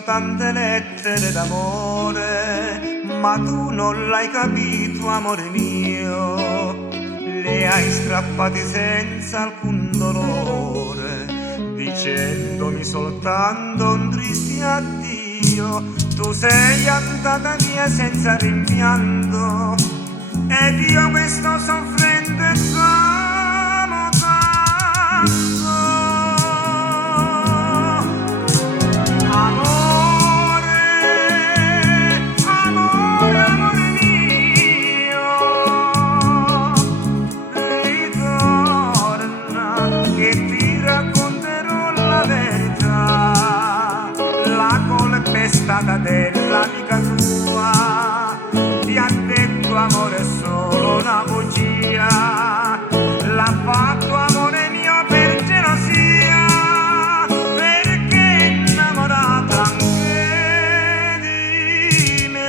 scritto tante lettere d'amore, ma tu non l'hai capito, amore mio. Le hai strappati senza alcun dolore, dicendomi soltanto un triste addio. Tu sei andata via senza rimpianto ed io questo soffrendo e t'amo tanto. Amore, amore, amore mio, ritorna che ti racconterò la verità. La colpa è stata dell'amica tua, ti ha detto amore è solo una bugia, l'ha fatto amore mio per gelosia, perché è innamorata anche di me.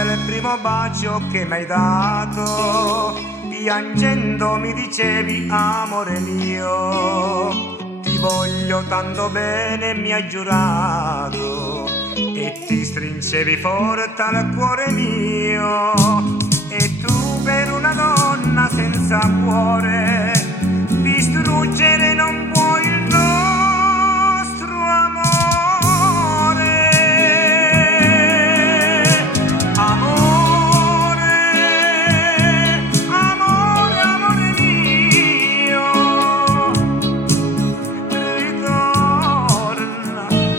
Il primo bacio che mi hai dato, piangendo mi dicevi amore mio, ti voglio tanto bene mi hai giurato, e ti stringevi forte al cuore mio, e tu per una donna senza cuore distruggere non puoi il nostro amore.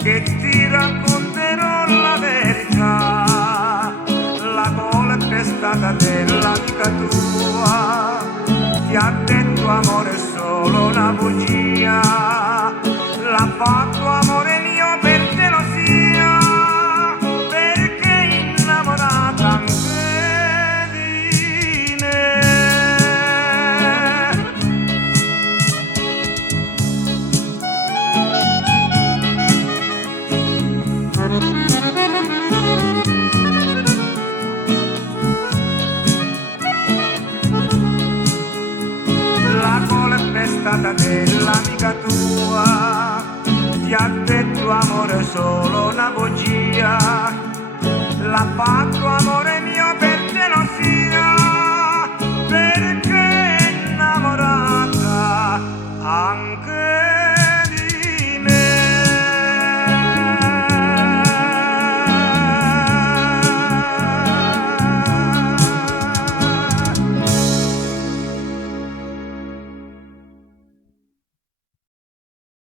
Che ti racconterò la verità, la colpa è stata dell'amica tua, ti ha detto amore è solo una bugia, l'ha fatto amore mio per gelosia, perché è innamorata anche di me. La colpa è stata dell'amica tua, ti ha detto amore è solo una bugia, l'ha fatto amore